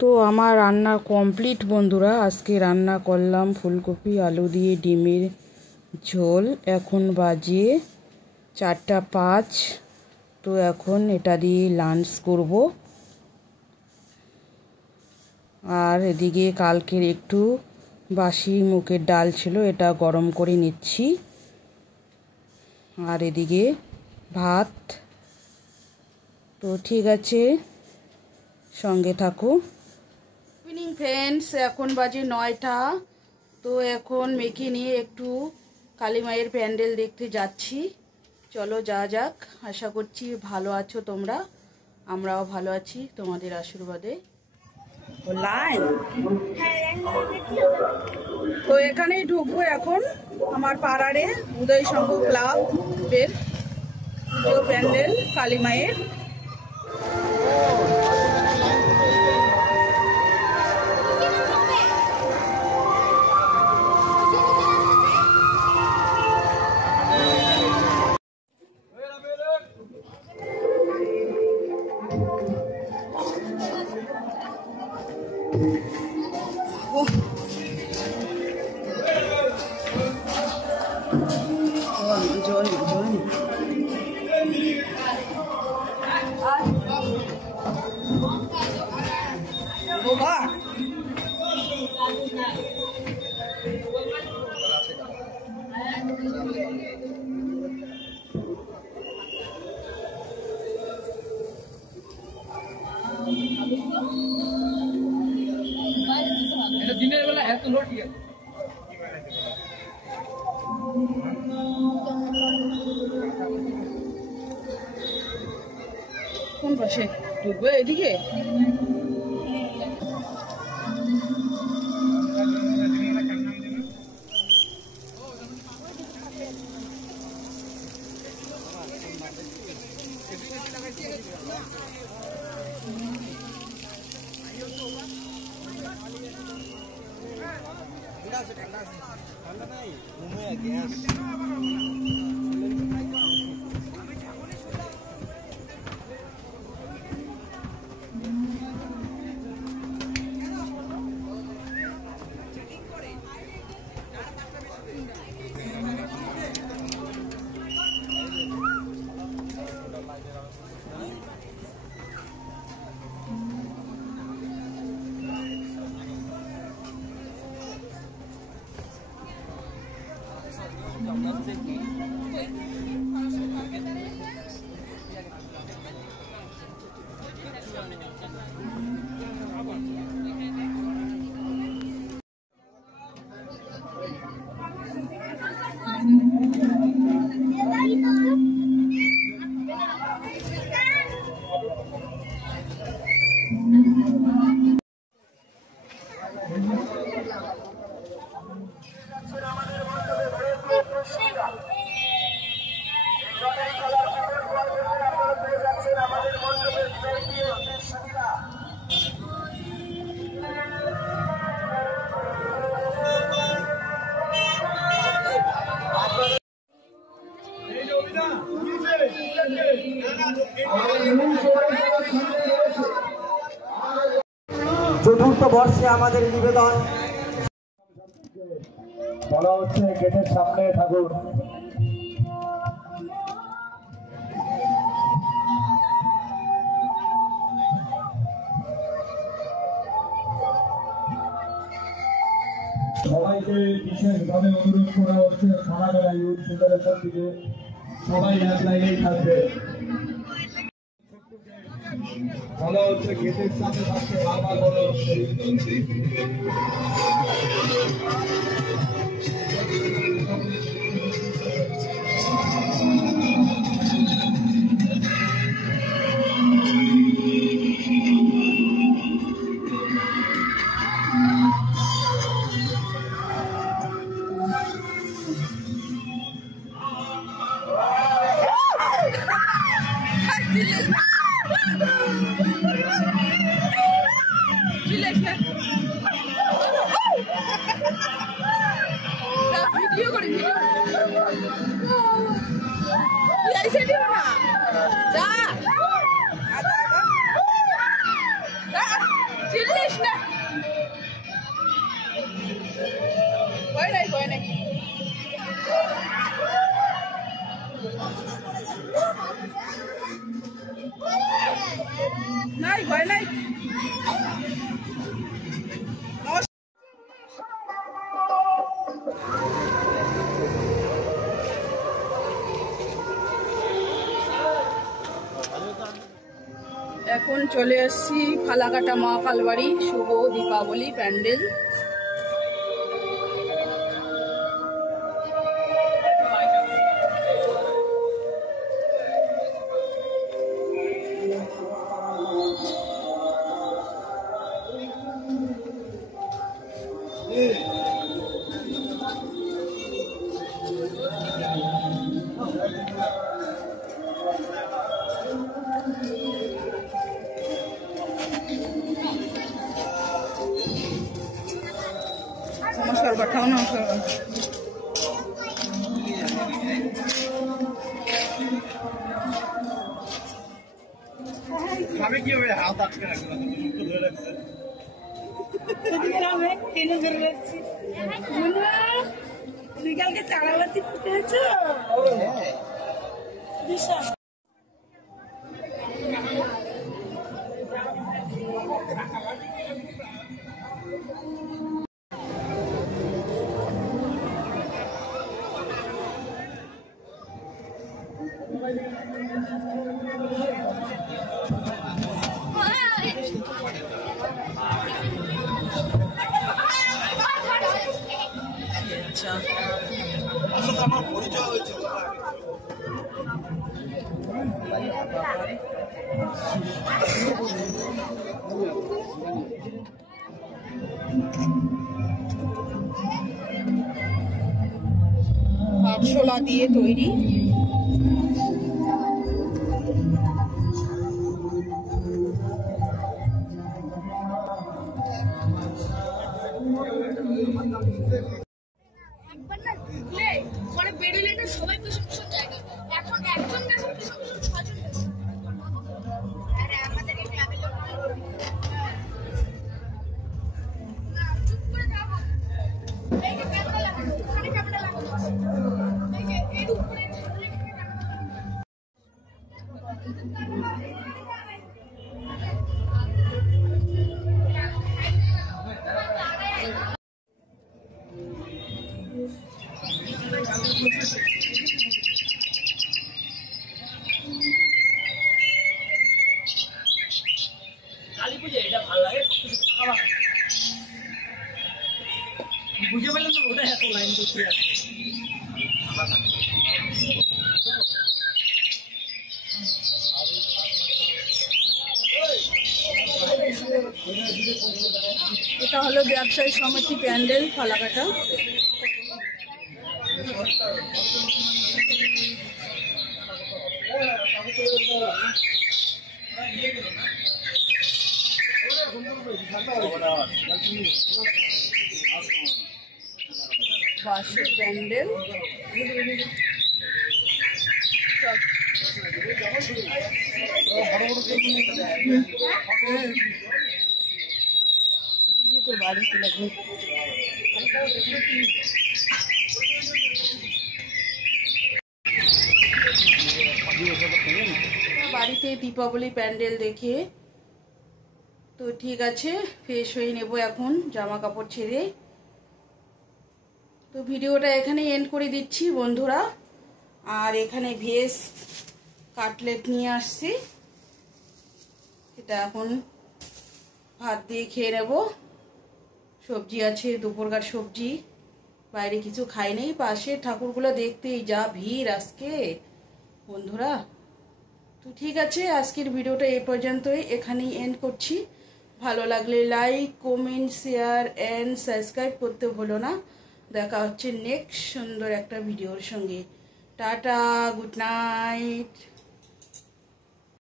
তো আমার রান্না কমপ্লিট বন্ধুরা। আজকে রান্না করলাম ফুলকপি আলু দিয়ে ডিমের ঝোল। এখন বাজে 4:05। তো এখন এটা দিয়ে লাঞ্চ করব। আর এদিকে কালকের একটু বাসি মুগের ডাল ছিল, এটা গরম করে নিচ্ছি। আর এদিকে ভাত। তো ঠিক আছে, সঙ্গে থাকো। ইভিনিং ফ্রেন্ডস, এখন বাজে 9টা। তো এখন মেয়েকে নিয়ে একটু কালী মায়ের প্যান্ডেল দেখতে যাচ্ছি। চলো যা যাক। আশা করছি ভালো আছো তোমরা, আমরাও ভালো আছি তোমাদের আশীর্বাদে। তো এখানেই ঢুকবো এখন আমার পাড়ারে উদয় সংঘ ক্লাবের পুজো প্যান্ডেল কালী মায়ের। দিনের বেলা এত লোড ঠিক আছে। কোন পাশে ঢুকবে? এদিকে। চতুর্থ বর্ষে আমাদের নিবেদন বলা হচ্ছে গেটের সামনে ঠাকুর। সবাইকে বিশেষভাবে অনুরোধ করা হচ্ছে খানাগাড়া ইউথ ফেডারেশন থেকে সবাই এক লাইনেই থাকবে। বলা হচ্ছে গেটের সামনে থাকতে বারবার বলা হচ্ছে। চিল্লিস না, ভয় নাই ভয় নাই। নাই ভয় নাই। এখন চলে এসেছি ফালাকাটা মা কালবাড়ি শুভ দীপাবলি প্যান্ডেল। नमस्कार बैठाओ, नमस्कार। বিকালকে চারাবাতি ফুটেছ। আরশোলা দিয়ে তৈরি। পরে বেরোলে না সবাই পিছন পিছন জায়গা, এখন একজন গেছে পিছন পিছন ছজন গেছে। আরে আমাদের এই ট্রাভেল না চুপ করে যাবো। এই যে ক্যামেরা লাগানো, ওখানে ক্যামেরা লাগানো, এই যে এর উপরে ছাদে ক্যামেরা কালী পুজো এটা ভালো লাগে, বুঝে পেলাম না ওটা এত লাইন করতে আছে। এটা হলো ব্যবসায়ী সমিতি প্যান্ডেল ফালাকাটা। বাসের প্যান্ডেল। তো বাড়িতে লাগবে। বাড়িতে দীপাবলি প্যান্ডেল দেখে তো ঠিক আছে, ফ্রেশ হয়ে নেব এখন জামা কাপড় ছেড়ে। তো ভিডিওটা এখানে এন্ড করে দিচ্ছি বন্ধুরা। আর এখানে ভেজ কাটলেট নিয়ে আসছি, এটা এখন ভাত দিয়ে খেয়ে নেব। সবজি আছে, দুপুরকার সবজি, বাইরে কিছু খাই নেই। পাশে ঠাকুরগুলো দেখতেই যা ভিড় আজকে বন্ধুরা। তো ঠিক আছে, আজকের ভিডিওটা এই পর্যন্তই, এখানেই এন্ড করছি। ভালো লাগলে like, comment, share and subscribe করতে ভুলো না। দেখা হচ্ছে নেক্সট সুন্দর একটা ভিডিওর সঙ্গে। Tata, good night.